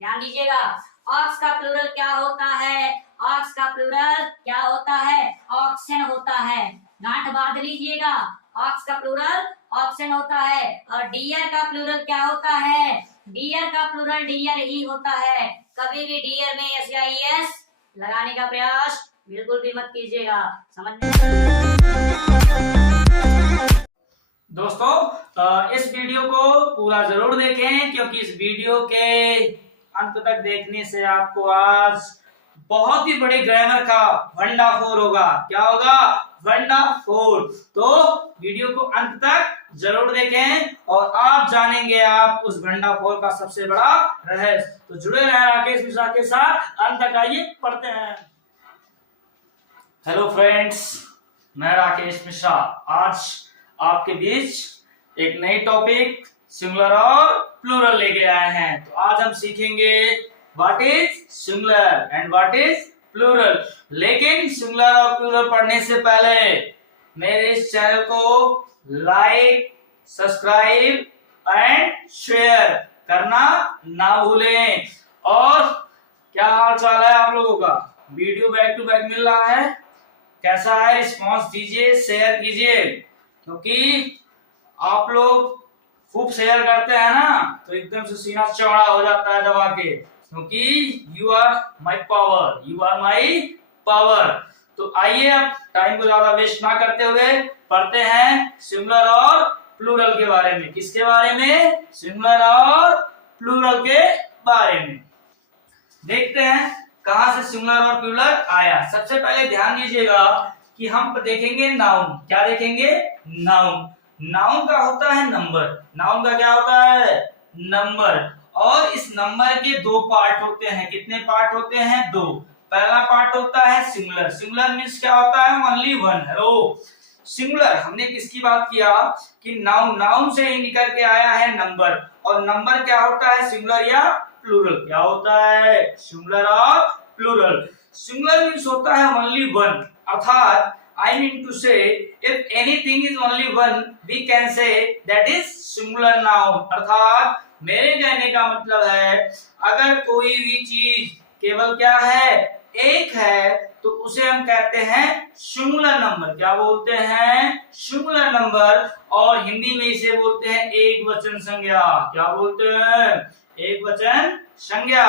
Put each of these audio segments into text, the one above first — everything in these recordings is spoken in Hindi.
ध्यान दीजिएगा। ऑक्स का प्लूरल क्या होता है? ऑक्स का प्लूरल क्या होता है? ऑक्सन होता है। गांठ बांध लीजिएगा। ऑक्स का प्लूरल ऑक्सन होता है। और डियर का प्लूरल क्या होता है? डियर का प्लूरल डियर ही होता है। कभी भी डियर में एस या ईएस लगाने का प्रयास बिल्कुल भी मत कीजिएगा। समझ दोस्तों इस वीडियो को पूरा जरूर देखें, क्योंकि इस वीडियो के अंत तक देखने से आपको आज बहुत ही बड़े ग्रामर का भंडाफोड़ होगा। क्या होगा? भंडाफोड़। तो वीडियो को अंत तक जरूर देखें और आप जानेंगे आप उस भंडाफोड़ का सबसे बड़ा रहस्य। तो जुड़े रहें राकेश मिश्रा के साथ अंत तक। आइए पढ़ते हैं। हेलो फ्रेंड्स, मैं राकेश मिश्रा आज आपके बीच एक नई टॉपिक सिंगुलर और प्लूरल लेके आए हैं। तो आज हम सीखेंगे what is singular and what is plural. लेकिन सिंगुलर और प्लूरल पढ़ने से पहले मेरे इस चैनल को लाइक, सब्सक्राइब एंड शेयर करना ना भूलें। और क्या हाल चाल है आप लोगों का? वीडियो बैक टू बैक मिल रहा है? कैसा है? रिस्पॉन्स दीजिए, शेयर कीजिए, क्योंकि आप लोग खूब शेयर करते हैं ना, तो एकदम से सीना चौड़ा हो जाता है दबा के, क्योंकि you are my power, you are my power. तो आइए अब टाइम को ज्यादा वेस्ट ना करते हुए पढ़ते हैं सिंगुलर और प्लूरल के बारे में। किसके बारे में? सिंगुलर और प्लूरल के बारे में। देखते हैं कहां से सिंगुलर और प्लूरल आया। सबसे पहले ध्यान दीजिएगा कि हम देखेंगे नाउन। क्या देखेंगे? नाउन। नाउन का होता है नंबर। नाउन का क्या होता है? नंबर। और इस नंबर के दो पार्ट होते हैं। कितने पार्ट होते हैं? दो। पहला पार्ट होता है सिंगुलर। सिंगुलर मींस क्या होता है? Only one. हेलो, सिंगुलर हमने किसकी बात किया कि नाउन, नाउन से ही निकल के आया है नंबर। और नंबर क्या होता है? सिंगुलर या प्लूरल। क्या होता है? सिंगुलर और प्लूरल। सिंगुलर मींस होता है ओनली वन, अर्थात I mean to say if anything is only one we can say that is singular noun। अर्थात मेरे कहने का मतलब है अगर कोई भी चीज केवल क्या है? एक है, तो उसे हम कहते हैं सिंगुलर नंबर। क्या बोलते हैं? Singular number. और हिंदी में इसे बोलते हैं एक वचन संज्ञा। क्या बोलते हैं? एक वचन संज्ञा।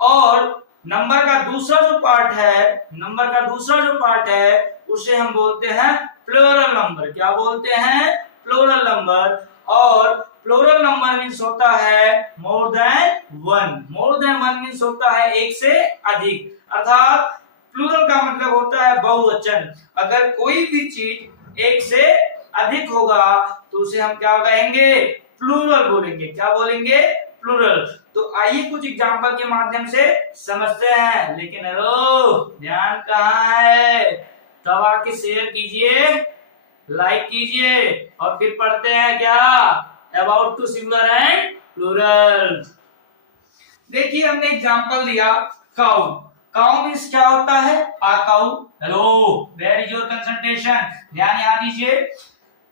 और नंबर का दूसरा जो पार्ट है, नंबर का दूसरा जो पार्ट है उसे हम बोलते हैं प्लूरल नंबर। क्या बोलते हैं? Plural number. और प्लूरल नंबर मींस होता है more than one. More than one means होता है एक से अधिक, अर्थात प्लूरल का मतलब होता है बहुवचन। अगर कोई भी चीज एक से अधिक होगा तो उसे हम क्या कहेंगे? प्लूरल बोलेंगे। क्या बोलेंगे? प्लूरल। तो आइए कुछ एग्जांपल के माध्यम से समझते हैं। लेकिन हेलो, ध्यान कहाँ है? दबा के शेयर कीजिए, लाइक कीजिए और फिर पढ़ते हैं क्या? About to singular and plural. देखिए हमने एग्जांपल दिया काउ। काउ मींस क्या होता है? A cow. Hello, where is your concentration? ध्यान यहाँ दीजिए।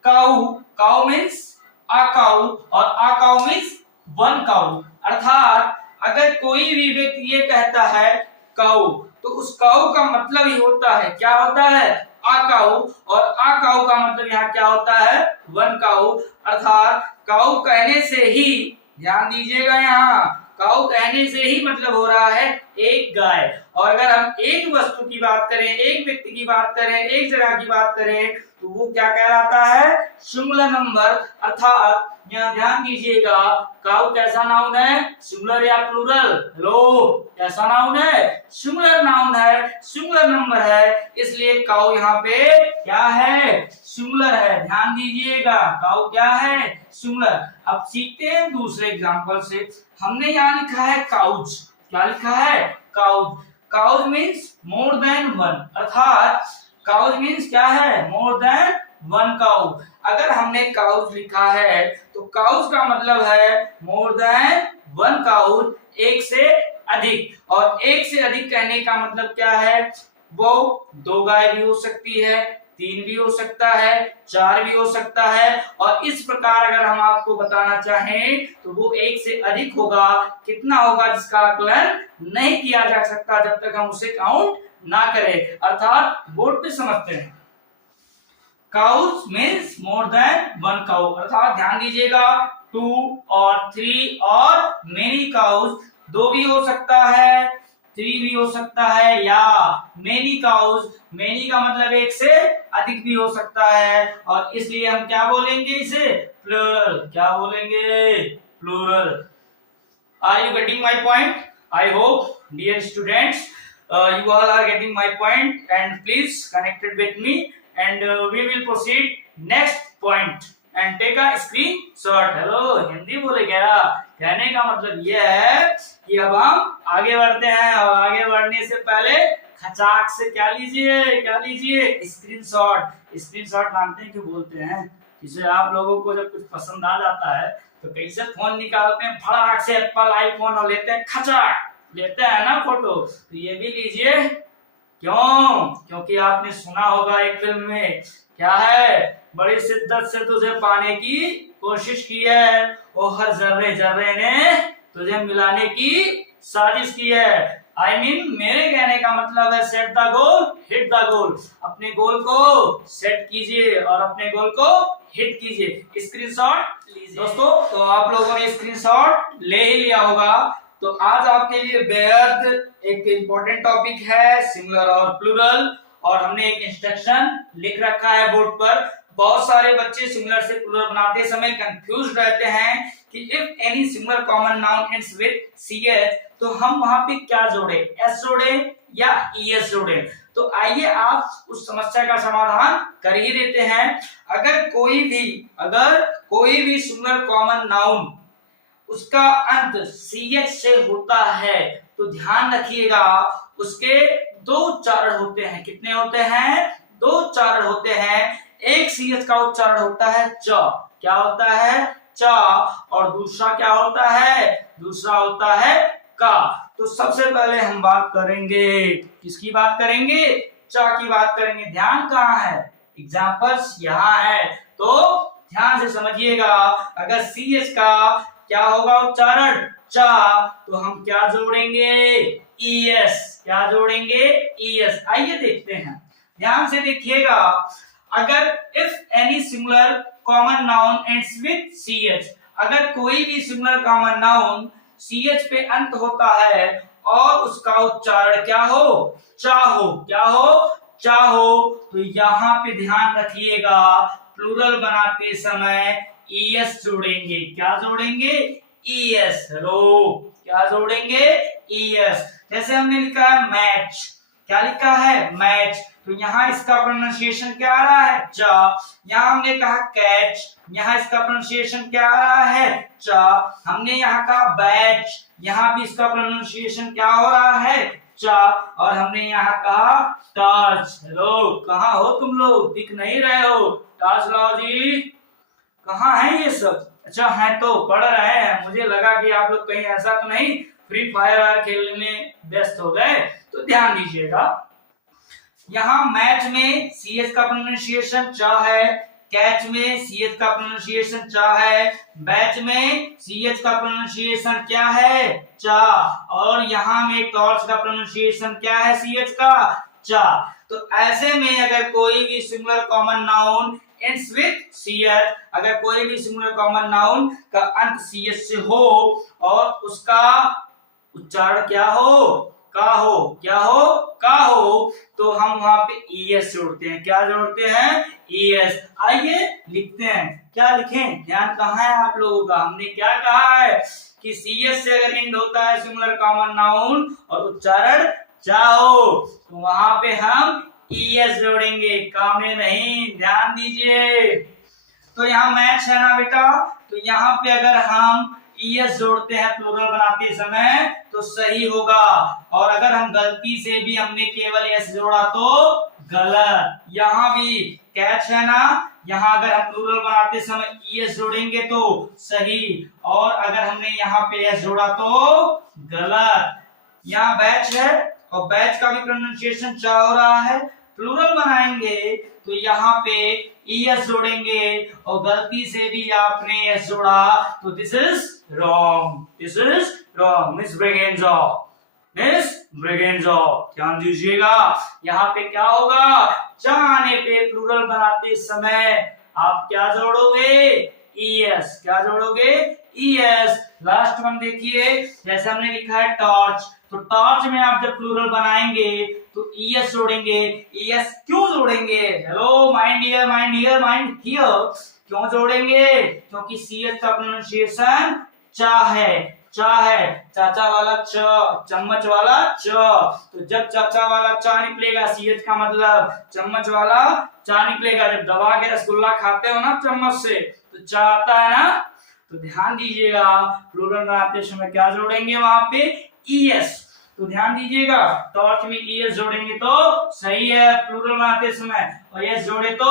Cow, cow means a cow और a cow means one cow. अर्थात अगर कोई भी व्यक्ति ये कहता है काउ, तो उस काउ का मतलब ही होता है, क्या होता है? A cow. और आ काउ का मतलब यहाँ क्या होता है? One cow. अर्थात काउ कहने से ही, ध्यान दीजिएगा यहाँ, काउ कहने से ही मतलब हो रहा है एक गाय। और अगर हम एक वस्तु की बात करें, एक व्यक्ति की बात करें, एक जगह की बात करें, तो वो क्या कहलाता है? Singular number. अर्थात यहाँ ध्यान दीजिएगा, काउ कैसा नाउन है? सिंगुलर या प्लूरल? हेलो, कैसा नाउन है? सिंगुलर नाउन है, सिंगुलर नंबर है, इसलिए काउ यहाँ पे क्या है? सिंगुलर है। ध्यान दीजिएगा, काउ क्या है? सिंगुलर। अब सीखते हैं दूसरे एग्जांपल से। हमने यहाँ लिखा है काउज। क्या लिखा है? Cows. Cows means more than one, अर्थात काउज मीन्स क्या है? More than one cow. अगर हमने काउज लिखा है तो काउज का मतलब है मोर देन वन काउज, एक से अधिक। और एक से अधिक कहने का मतलब क्या है? वो दो गाय भी हो सकती है, 3 भी हो सकता है, 4 भी हो सकता है। और इस प्रकार अगर हम आपको बताना चाहें तो वो 1 से अधिक होगा। कितना होगा जिसका आकलन नहीं किया जा सकता जब तक हम उसे काउंट ना करें। अर्थात बोर्ड पे समझते हैं, cows means more than 1 cow, अर्थात ध्यान दीजिएगा 2 और 3 और मेनी काउज, 2 भी हो सकता है, 3 भी हो सकता है, या मेनी काउज, मेनी का मतलब 1 से अधिक भी हो सकता है। और इसलिए हम क्या बोलेंगे इसे, प्लूरल। क्या बोलेंगे, plural. Are you getting my point? I hope dear students you all are getting my point, and please connected with me, and we will proceed next point and take a screenshot. Hello, Hindi बोले क्या? कहने का मतलब यह है कि अब हम आगे बढ़ते हैं, और आगे बढ़ने से पहले खचाक से क्या लीजिए स्क्रीनशॉट। स्क्रीनशॉट जानते हैं क्यों बोलते हैं? जिसे आप लोगों को जब कुछ पसंद आ जाता है तो कैसे फोन निकालते हैं, फटाक से एप्पल आईफोन और लेते हैं, खचाक लेते हैं ना फोटो। तो ये भी लीजिए। क्यों? क्योंकि आपने सुना होगा एक फिल्म में, क्या है, बड़ी शिद्दत से तुझे पाने की कोशिश की है, और हर जर्रे जर्रे ने तुझे मिलाने की साजिश की है। I mean, मेरे कहने का मतलब है set the goal hit the goal. अपने गोल को सेट कीजिए और अपने गोल को हिट कीजिए। स्क्रीनशॉट लीजिए दोस्तों। तो आप लोगों ने स्क्रीनशॉट ले ही लिया होगा। तो आज आपके लिए बेहद एक इम्पोर्टेंट टॉपिक है सिंगुलर और प्लूरल, और हमने एक इंस्ट्रक्शन लिख रखा है बोर्ड पर। बहुत सारे बच्चे सिंगुलर से प्लूरल बनाते समय कंफ्यूज रहते हैं कि if any singular common noun ends with ch, तो हम वहां पे क्या जोड़े, s जोड़े या es जोड़े। तो आइए आप उस समस्या का समाधान कर ही देते हैं। अगर कोई भी सिंगुलर कॉमन नाउन उसका अंत ch से होता है तो ध्यान रखिएगा उसके 2 उच्चारण होते हैं। कितने होते हैं? 2 उच्चारण होते हैं। एक ch का उच्चारण होता है च, क्या होता है, च, और दूसरा क्या होता है, दूसरा होता है का। तो सबसे पहले हम बात करेंगे, किसकी बात करेंगे, च की बात करेंगे। ध्यान कहाँ है, एग्जाम्पल्स यहाँ है, तो ध्यान से समझिएगा। अगर ch का क्या होगा उच्चारण चा, तो हम क्या जोड़ेंगे, es। क्या जोड़ेंगे, es। आइए देखते हैं, ध्यान से देखिएगा। अगर if any singular common noun ends with ch, अगर कोई भी सिंगुलर कॉमन नाउन ch पे अंत होता है और उसका उच्चारण क्या हो, चा हो, क्या हो, चा हो, तो यहाँ पे ध्यान रखिएगा प्लूरल बनाते समय es जोड़ेंगे। क्या जोड़ेंगे, es। हेलो, क्या जोड़ेंगे, es। जैसे हमने लिखा है मैच, क्या लिखा है, मैच, तो यहाँ इसका प्रोनाउंसिएशन क्या आ रहा है, चा। यहाँ हमने कहा कैच, यहाँ इसका प्रोनाउंसिएशन क्या आ रहा है, चा। हमने यहाँ कहा बैच, यहाँ भी इसका प्रोनाउंसिएशन क्या हो रहा है, चा। और हमने यहाँ कहा टच। हेलो, कहाँ हो तुम लोग, दिख नहीं रहे हो, टच लाओ जी, कहाँ है ये सब? अच्छा है तो पढ़ रहे हैं, मुझे लगा कि आप लोग कहीं ऐसा तो नहीं फ्री फायर खेलने में व्यस्त हो गए। तो ध्यान दीजिएगा, यहाँ मैच में ch का प्रोनाउंसिएशन चा है, कैच में ch का प्रोनाउंसिएशन चा है, बैच में ch का प्रोनाउंसिएशन क्या है, चा, और यहाँ में टॉर्च का प्रोनाउंसिएशन क्या है, ch का, चा। तो ऐसे में अगर कोई भी singular common noun ends with ch, अगर कोई भी सिंगुलर कॉमन नाउन का अंत ch से हो और उसका उच्चारण क्या हो, का हो, क्या हो, का हो, तो हम वहां पे es जोड़ते हैं। क्या जोड़ते हैं, es। आइए लिखते हैं, क्या लिखें, ध्यान कहाँ है आप लोगों का। हमने क्या कहा है कि ch से अगर एंड होता है सिंगुलर कॉमन नाउन और उच्चारण चा हो, तो वहां पे हम es जोड़ेंगे, का में नहीं। ध्यान दीजिए, तो यहाँ मैच है ना बेटा, तो यहाँ पे अगर हम es जोड़ते हैं प्लूरल बनाते समय तो सही होगा, और अगर हम गलती से भी हमने केवल s जोड़ा तो गलत। यहाँ भी कैच है ना, यहाँ अगर हम प्लूरल बनाते समय es जोड़ेंगे तो सही, और अगर हमने यहाँ पे s जोड़ा तो गलत। यहाँ बैच है और बैच का भी प्रोनाउंसिएशन चा हो रहा है, प्लूरल बनाएंगे तो यहाँ पे es जोड़ेंगे और गलती से भी आपने s जोड़ा तो दिस इज रॉन्ग। मिस ब्रिगेंजो, ध्यान दीजिएगा, यहाँ पे क्या होगा, चा आने पे प्लूरल बनाते समय आप क्या जोड़ोगे, es। क्या जोड़ोगे, es। लास्ट वन देखिए, जैसे हमने लिखा है टॉर्च, तो टॉर्च में आप जब प्लूरल बनाएंगे तो es जोड़ेंगे। es क्यों जोड़ेंगे, हेलो माइंड हियर, क्यों जोड़ेंगे, क्योंकि ch का प्रोनाउंसिएशन चा है, चाचा वाला च, चम्मच वाला च, तो जब चाचा वाला चा निकलेगा ch का मतलब चम्मच वाला चा निकलेगा। जब दबा के रसगुल्ला खाते हो ना चम्मच से तो चा आता है ना, तो ध्यान दीजिएगा प्लूरल बनाते समय क्या जोड़ेंगे, वहां पे es। तो ध्यान दीजिएगा, टॉर्च में es जोड़ेंगे तो सही है प्लूरल बनाते समय, और s जोड़े तो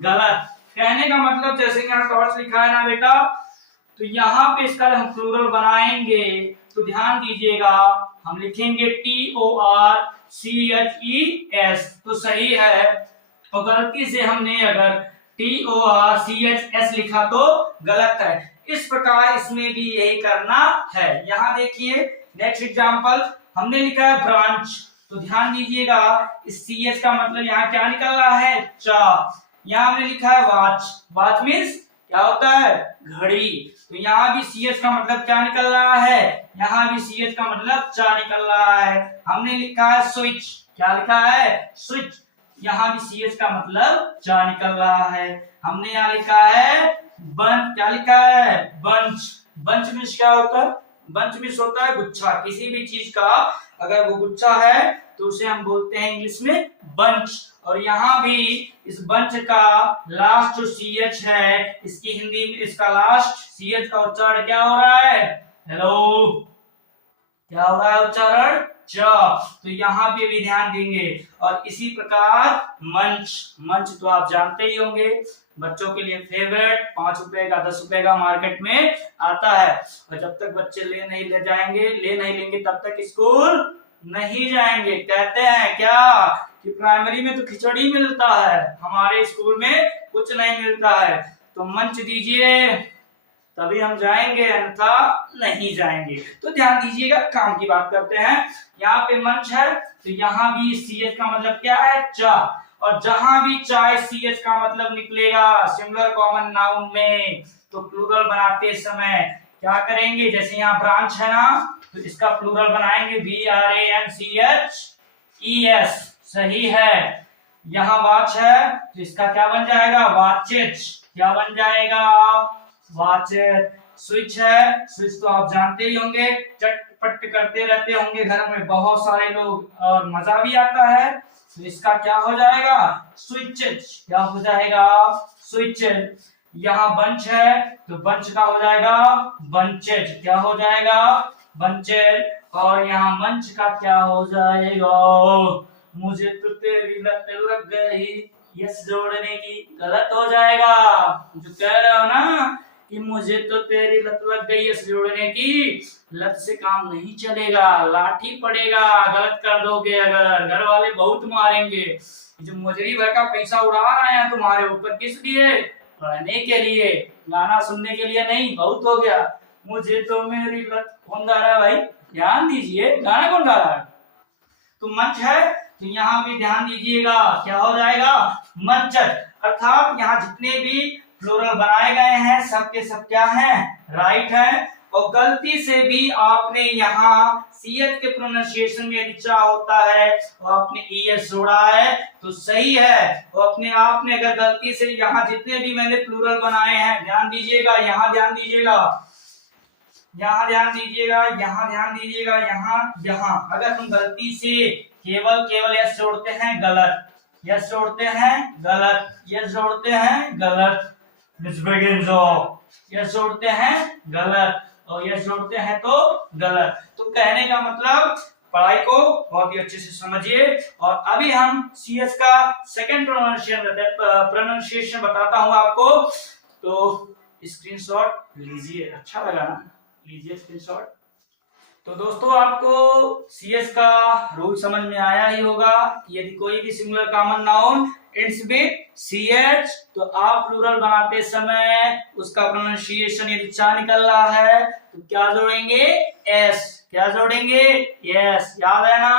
गलत। कहने का मतलब जैसे यहाँ टॉर्च लिखा है ना बेटा, तो यहाँ पे इसका हम प्लूरल बनाएंगे तो ध्यान दीजिएगा, हम लिखेंगे TORCHES तो सही है, और गलती से हमने अगर TORCHS लिखा तो गलत है। इस प्रकार इसमें भी यही करना है। यहाँ देखिए नेक्स्ट एग्जांपल, हमने लिखा है ब्रांच, तो ध्यान दीजिएगा इस CH का मतलब यहाँ क्या निकल रहा है, चा। यहाँ हमने लिखा है वॉच मीन्स क्या होता है, घड़ी, तो यहाँ भी CH का मतलब क्या निकल रहा है, यहाँ भी CH का मतलब चा निकल रहा है। हमने लिखा है स्विच, क्या लिखा है, स्विच, यहाँ भी CH का मतलब चा निकल रहा है। हमने यहाँ लिखा है बंच, क्या लिखा है, बंच मीन्स क्या होता है, बंच मीन्स होता है गुच्छा, किसी भी चीज का अगर वो गुच्छा है तो उसे हम बोलते हैं इंग्लिश में बंच। और यहाँ भी इस बंच का लास्ट जो CH है, इसकी हिंदी में इसका लास्ट CH का उच्चारण क्या हो रहा है, हेलो, क्या हो रहा है उच्चारण, च। तो यहाँ पे भी ध्यान देंगे। और इसी प्रकार मंच तो आप जानते ही होंगे, बच्चों के लिए फेवरेट, 5 रुपए का 10 रुपए का मार्केट में आता है, और जब तक बच्चे ले नहीं लेंगे तब तक स्कूल नहीं जाएंगे। कहते हैं क्या कि प्राइमरी में तो खिचड़ी मिलता है, हमारे स्कूल में कुछ नहीं मिलता है, तो मंच दीजिए तभी हम जाएंगे, अन्यथा नहीं जाएंगे। तो ध्यान दीजिएगा, काम की बात करते हैं। यहाँ पे मंच है तो यहाँ भी CH का मतलब क्या है, चा, और जहां भी चाय CH का मतलब निकलेगा सिंगुलर कॉमन नाउन में, तो प्लूरल बनाते समय क्या करेंगे, जैसे यहाँ ब्रांच है ना, तो इसका प्लूरल बनाएंगे BRANCHES, सही है। यहाँ वॉच है तो इसका क्या बन जाएगा, वॉचेज, क्या बन जाएगा, वॉचेज। स्विच है, स्विच तो आप जानते ही होंगे, चटपट करते रहते होंगे घर में बहुत सारे लोग, और मजा भी आता है, तो इसका क्या हो जाएगा, स्विचेज, क्या हो जाएगा, स्विचेज। यहाँ बंच है तो बंच का हो जाएगा बंचेज, क्या हो जाएगा, बंचेज। और यहाँ मंच का क्या हो जाएगा, मुझे तो तेरी लत लग गई, यस जोड़ने की, गलत हो जाएगा। जो कह रहे हो ना कि मुझे तो तेरी लत लग गई यस जोड़ने की, लत से काम नहीं चलेगा, लाठी पड़ेगा, गलत कर दोगे अगर, घर वाले बहुत मारेंगे। जो मुजरी भर का पैसा उड़ा रहे हैं तुम्हारे ऊपर, किस लिए, पढ़ने के लिए, गाना सुनने के लिए नहीं, बहुत हो गया। मुझे तो मेरी लत, कौन गा रहा है भाई, ध्यान दीजिए, गाना कौन गा रहा है, तो मंच है तो यहाँ भी ध्यान दीजिएगा, क्या हो जाएगा, मंचर। अर्थात यहाँ जितने भी प्लूरल बनाए गए हैं सब के सब क्या हैं, राइट हैं। और गलती से भी आपने यहाँ CH के प्रोनाउंसिएशन में चा होता है और आपने ES जोड़ा है तो सही है। और अपने आपने अगर गलती से यहाँ जितने भी मैंने प्लूरल बनाए हैं, ध्यान दीजिएगा, यहाँ ध्यान दीजिएगा, यहाँ ध्यान दीजिएगा, यहाँ ध्यान दीजिएगा, यहाँ अगर हम गलती से केवल यस जोड़ते हैं गलत, यस जोड़ते हैं गलत, यस जोड़ते हैं गलत, यस जोड़ते हैं गलत, और यस जोड़ते हैं तो गलत। तो कहने का मतलब पढ़ाई को बहुत ही अच्छे से समझिए। और अभी हम CH का सेकंड प्रोनाउंसिएशन बताता हूं आपको, तो स्क्रीनशॉट लीजिए, अच्छा लगा ना, लीजिए स्क्रीनशॉट। तो दोस्तों आपको सीएस का रूल समझ में आया ही होगा कि यदि कोई भी singular common noun ends with CH तो आप प्लूरल बनाते समय उसका प्रोनाउंसिएशन यदि चा निकल रहा है तो क्या जोड़ेंगे? एस। क्या जोड़ेंगे? यस। याद है ना?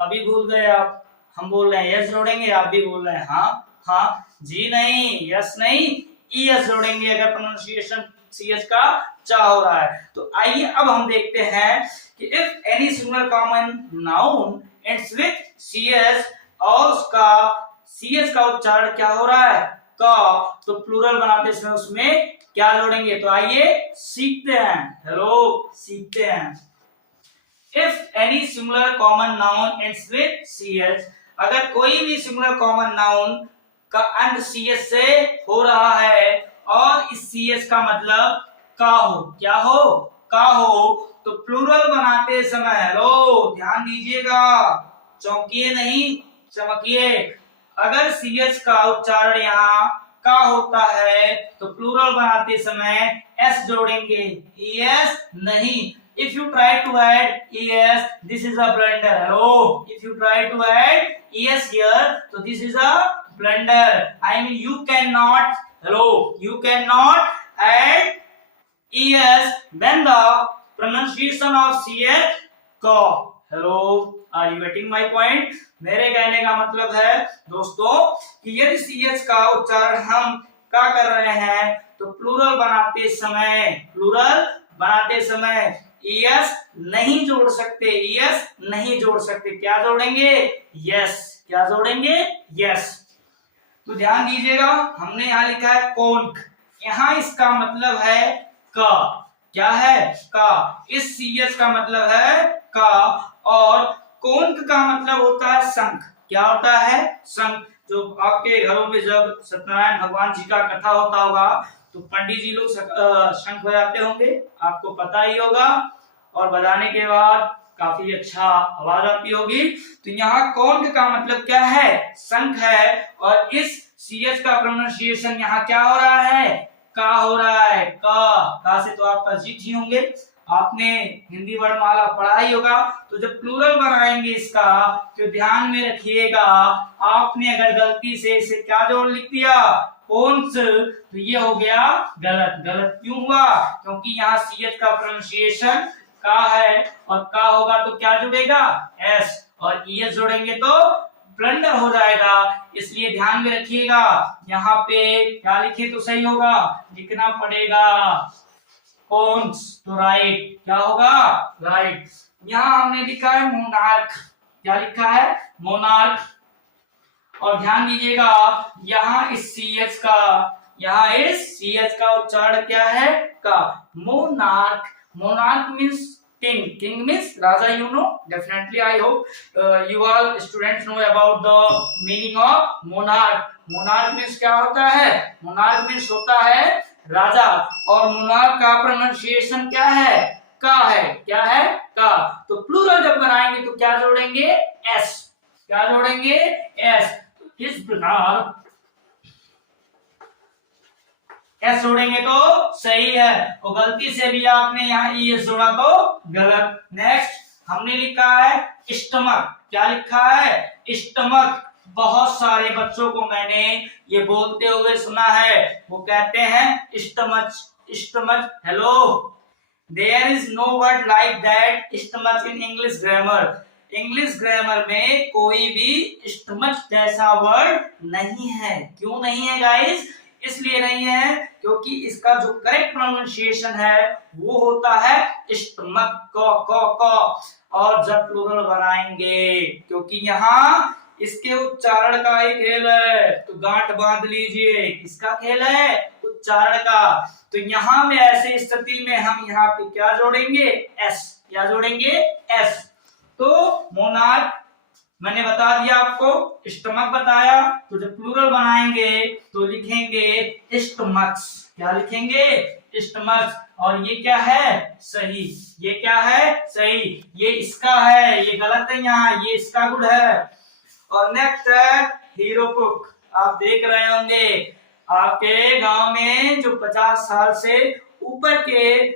अभी भूल गए आप। हम बोल रहे हैं यस जोड़ेंगे, आप भी बोल रहे हैं हाँ हाँ। जी नहीं, यस नहीं, ईएस जोड़ेंगे अगर प्रोनाउंसिएशन सीएच का चा हो रहा है। तो आइए अब हम देखते हैं कि if any singular common noun ends with CH और उसका सीएच का उच्चारण क्या हो रहा है? का। तो प्लूरल बनाते समय उसमें क्या जोड़ेंगे? तो आइए सीखते हैं। हेलो, सीखते हैं। If any singular common noun ends with CH, अगर कोई भी सिंगुलर कॉमन नाउन का अंत सीएच से हो रहा है और इस सीएच का मतलब का हो, क्या हो? का हो, तो प्लूरल बनाते समय, हेलो ध्यान दीजिएगा, चौंकिए नहीं, चमकिए। अगर सीएच का उच्चारण यहाँ का होता है तो प्लूरल बनाते समय एस जोड़ेंगे, ईएस नहीं। If you try to add es, this is a blunder. Hello, if you try to add es here, so this is a blunder. I mean, you cannot. Hello, you cannot add es when the pronunciation of ch ka. Hello, are you getting my point? मेरे कहने का मतलब है दोस्तों कि यदि ch का उच्चारण हम का कर रहे हैं तो प्लूरल बनाते समय ईएस नहीं जोड़ सकते, ईएस नहीं जोड़ सकते। क्या जोड़ेंगे? यस। क्या जोड़ेंगे? यस। तो ध्यान दीजिएगा, हमने यहाँ लिखा है कोंक, यहाँ इसका मतलब है का। क्या है? का। इस सीएस का मतलब है का और कोंक का मतलब होता है शंख। क्या होता है? शंख। जो आपके घरों में जब सत्यनारायण भगवान जी का कथा होता होगा तो पंडित जी लोग शंख बजाते होंगे, आपको पता ही होगा, और बजाने के बाद काफी अच्छा आवाज आती होगी। तो यहाँ कौन का मतलब क्या है? शंख है। और इस सीएच का प्रोनाउंसिएशन यहाँ क्या हो रहा है? का हो रहा है। का से तो आप परिचित ही होंगे, आपने हिंदी वर्णमाला पढ़ा ही होगा। तो जब प्लूरल बनाएंगे इसका तो ध्यान में रखिएगा, आपने अगर गलती से इसे क्या जोड़ लिख दिया? कौन से, तो ये हो गया गलत। गलत क्यों हुआ? क्योंकि यहाँ सीएच का प्रोनाउंसिएशन का है और का होगा तो क्या जुड़ेगा? एस। और ईएस जोड़ेंगे तो ब्लंडर हो जाएगा। इसलिए ध्यान में रखिएगा, यहाँ पे क्या लिखे तो सही होगा? लिखना पड़ेगा कौन्स, तो राइट। क्या होगा? राइट। यहाँ हमने लिखा है मोनार्क। क्या लिखा है? मोनार्क। और ध्यान दीजिएगा, यहाँ इस सीएच का उच्चारण क्या है? का। Monarch. Monarch means king. King means Raja. You know, definitely. I hope you all students know about the meaning of monarch. Monarch means क्या होता है? Monarch means होता है राजा। और monarch का pronunciation क्या है? का है। क्या है? का। तो प्लूरल जब बनाएंगे तो क्या जोड़ेंगे? एस। क्या जोड़ेंगे? एस। तो इस प्रकार एस जोड़ेंगे तो सही है, और गलती से भी आपने यहाँ ई जोड़ा तो गलत। नेक्स्ट हमने लिखा है स्टमक। क्या लिखा है? स्टमक। बहुत सारे बच्चों को मैंने ये बोलते हुए सुना है, वो कहते हैं stomach, stomach. Hello, there is no word like that stomach in English grammar. English grammar में कोई भी स्टमच जैसा वर्ड नहीं है। क्यों नहीं है गाइस? इसलिए नहीं है क्योंकि इसका जो करेक्ट प्रोनाउंसिएशन है वो होता है स्टमक, क। और जब प्लूरल बनाएंगे, क्योंकि यहाँ इसके उच्चारण का ही खेल है, तो गांठ बांध लीजिए, किसका खेल है? उच्चारण का। तो यहाँ में ऐसे स्थिति में हम यहाँ पे क्या जोड़ेंगे? एस। क्या जोड़ेंगे? एस। तो मोनार्क मैंने बता दिया आपको, स्टमक बताया। तो जब प्लूरल बनाएंगे तो लिखेंगे स्टमक्स। क्या लिखेंगे? स्टमक्स। और ये क्या है? सही। ये क्या है? सही। ये इसका है, ये गलत है, यहाँ ये इसका गुड है। और नेक्स्ट है हीरो कुक। आप देख रहे होंगे आपके गांव में जो 50 साल से ऊपर के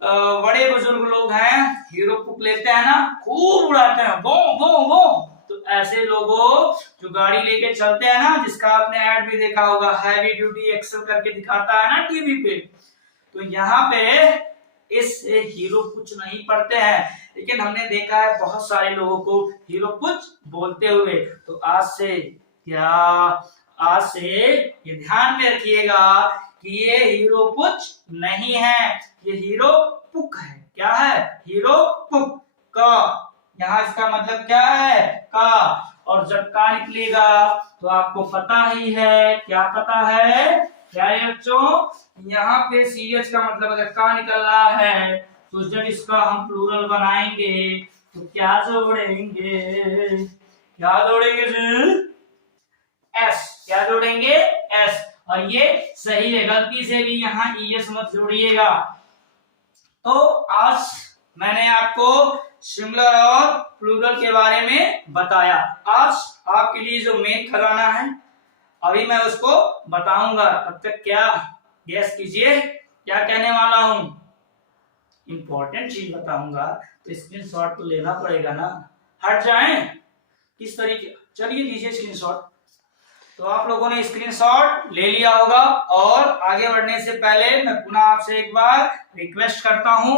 बड़े बुजुर्ग लोग हैं, हीरो पुक लेते हैं ना, खूब उड़ाते हैं, वो वो। तो ऐसे लोगों जो गाड़ी लेके चलते हैं ना, जिसका आपने ऐड भी देखा होगा, हैवी ड्यूटी एक्सल करके दिखाता है ना टीवी पे, तो यहाँ पे इस हीरो कुछ नहीं पढ़ते हैं, लेकिन हमने देखा है बहुत सारे लोगों को हीरो कुछ बोलते हुए। तो आज से ये ध्यान में रखिएगा कि ये हीरो कुछ नहीं है, ये हीरो पुक है। क्या है? हीरो पुक का। यहाँ इसका मतलब क्या है? का। और जब का निकलेगा तो आपको पता ही है, क्या पता है? क्या है बच्चों? यहाँ पे सीएच का मतलब अगर का निकल रहा है तो जब इसका हम प्लूरल बनाएंगे तो क्या जोड़ेंगे? क्या जोड़ेंगे जी? एस। क्या जोड़ेंगे? एस। और ये सही है, गलती से भी यहाँ ईएस मत जोड़िएगा। तो आज मैंने आपको सिंगुलर और प्लूरल के बारे में बताया। आज आपके लिए जो मेन खजाना है अभी मैं उसको बताऊंगा, तब तक क्या गैस कीजिए क्या कहने वाला हूं। इंपॉर्टेंट चीज बताऊंगा तो स्क्रीनशॉट तो लेना पड़ेगा ना। हट जाएं किस तरीके, चलिए लीजिए स्क्रीनशॉट। तो आप लोगों ने स्क्रीनशॉट ले लिया होगा, और आगे बढ़ने से पहले मैं पुनः आपसे एक बार रिक्वेस्ट करता हूं,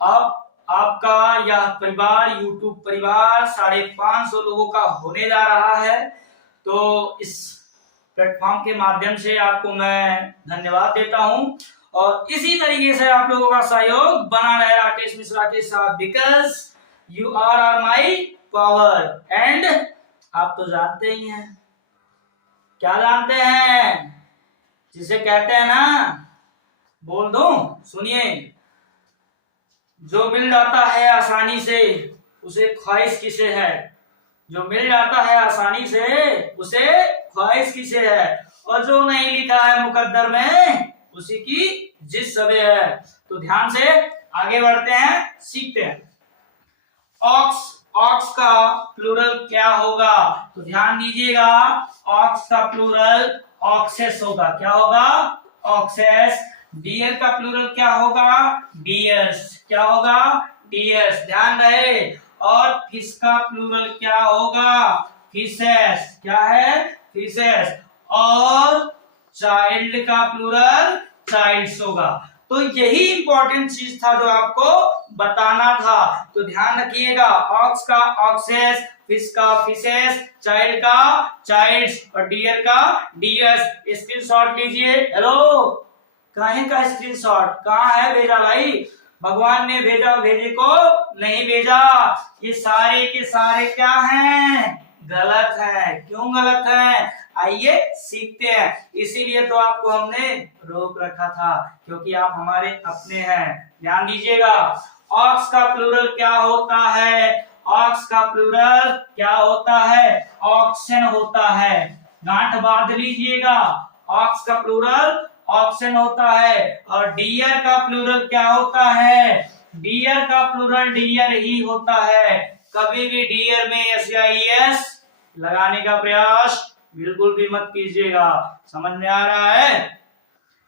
अब आपका यह परिवार, यूट्यूब परिवार 550 लोगों का होने जा रहा है। तो इस प्लेटफॉर्म के माध्यम से आपको मैं धन्यवाद देता हूं, और इसी तरीके से आप लोगों का सहयोग बना रहे राकेश मिश्रा के साथ, because you are my power. And आप तो जानते ही हैं, क्या जानते हैं, जिसे कहते हैं ना, बोल दो सुनिए, जो मिल जाता है आसानी से उसे ख्वाहिश किसे है? जो मिल जाता है आसानी से उसे ख्वाहिश किसे है? और जो नहीं लिखा है मुकद्दर में उसी की जिद सबे है। तो ध्यान से आगे बढ़ते हैं, सीखते हैं। ऑक्स, ऑक्स का प्लूरल क्या होगा? तो ध्यान दीजिएगा, ऑक्स का प्लूरल ऑक्सेस होगा। क्या होगा? ऑक्सेस। डियर का प्लूरल क्या होगा? डियर्स। क्या होगा? डियर्स। ध्यान रहे। और फिश का प्लूरल क्या होगा? फिशेस। क्या है? फिशेस। और चाइल्ड का प्लूरल चाइल्ड्स होगा। तो यही इंपॉर्टेंट चीज था जो आपको बताना था। तो ध्यान रखिएगा, ऑक्स का ऑक्सेस, फिश का फिशेस, चाइल्ड का चाइल्ड्स, और डियर का डियर्स। स्क्रीनशॉट लीजिए। हेलो, काहे का स्क्रीनशॉट? कहाँ है भेजा भाई? भगवान ने भेजा, भेजे को नहीं भेजा। ये सारे के सारे क्या हैं? गलत है। क्यों गलत है? आइए सीखते हैं। इसीलिए तो आपको हमने रोक रखा था, क्योंकि आप हमारे अपने हैं। ध्यान दीजिएगा, ऑक्स का प्लूरल क्या होता है? ऑक्स का प्लूरल क्या होता है? ऑक्सन होता है। गांठ बांध लीजिएगा, ऑक्स का प्लूरल ऑक्सन होता है। और डियर का प्लूरल क्या होता है? डियर का प्लूरल डियर ही होता है। कभी भी डियर में एस या ईएस लगाने का प्रयास बिल्कुल भी मत कीजिएगा। समझ में आ रहा है?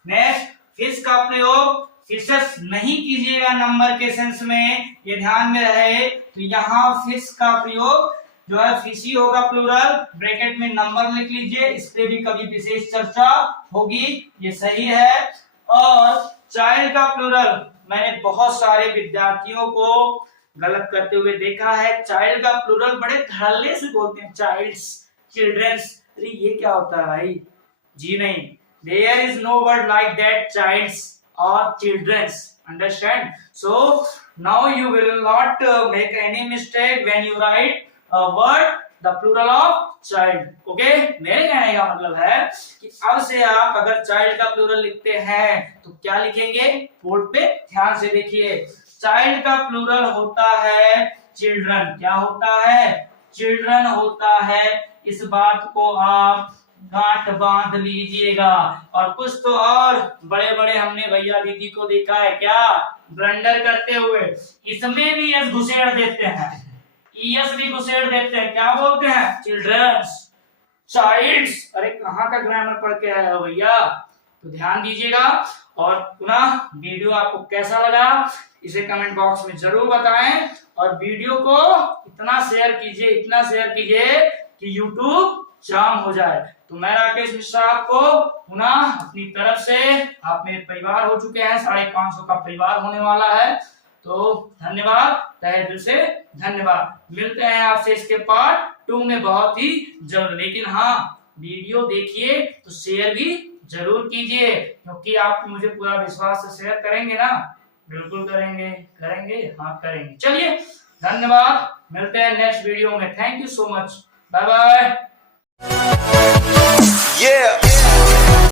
नेक्स्ट, फिश का प्रयोग फिशेस नहीं कीजिएगा नंबर के सेंस में, ये ध्यान में रहे। तो यहाँ फिश का प्रयोग जो है फिशी होगा प्लूरल, ब्रैकेट में नंबर लिख लीजिए, इस पे भी कभी विशेष चर्चा होगी, ये सही है। और चाइल्ड का प्लूरल मैंने बहुत सारे विद्यार्थियों को गलत करते हुए देखा है। चाइल्ड का प्लूरल बड़े धड़ल्ले से बोलते हैं, चाइल्ड्स, चिल्ड्रंस। अरे ये क्या होता है भाई? जी नहीं, there is no word like that, childs और childrens. Understand? So now you will not make any mistake when you write a word the plural of child. Okay? मेरे कहने का मतलब है कि अब से आप अगर child का plural लिखते हैं तो क्या लिखेंगे? बोर्ड पे ध्यान से देखिए। चाइल्ड का प्लूरल होता है चिल्ड्रन। क्या होता है? चिल्ड्रन होता है। इस बात को आप गांठ बांध लीजिएगा। और कुछ तो और बड़े बड़े हमने भैया दीदी को देखा है क्या ब्लंडर करते हुए, इसमें भी एस घुसेड़ देते हैं, ईएस भी घुसेड़ देते हैं। क्या बोलते हैं? Childrens, childs. अरे कहाँ का ग्रामर पढ़ के आया हो भैया? तो ध्यान दीजिएगा। और पुनः वीडियो आपको कैसा लगा इसे कमेंट बॉक्स में जरूर बताएं और वीडियो को इतना शेयर कीजिए कि YouTube जाम हो जाए। तो मैं राकेश मिश्रा आपको पुनः अपनी तरफ से, आप मेरे परिवार हो चुके हैं, 550 का परिवार होने वाला है, तो धन्यवाद, तहे दिल से धन्यवाद। मिलते हैं आपसे इसके पार्ट 2 में बहुत ही जल्द। लेकिन हाँ, वीडियो देखिए तो शेयर भी जरूर कीजिए, क्योंकि आप मुझे पूरा विश्वास से शेयर करेंगे ना। बिल्कुल करेंगे, हाँ करेंगे। चलिए धन्यवाद, मिलते हैं नेक्स्ट वीडियो में। Thank you so much, bye bye.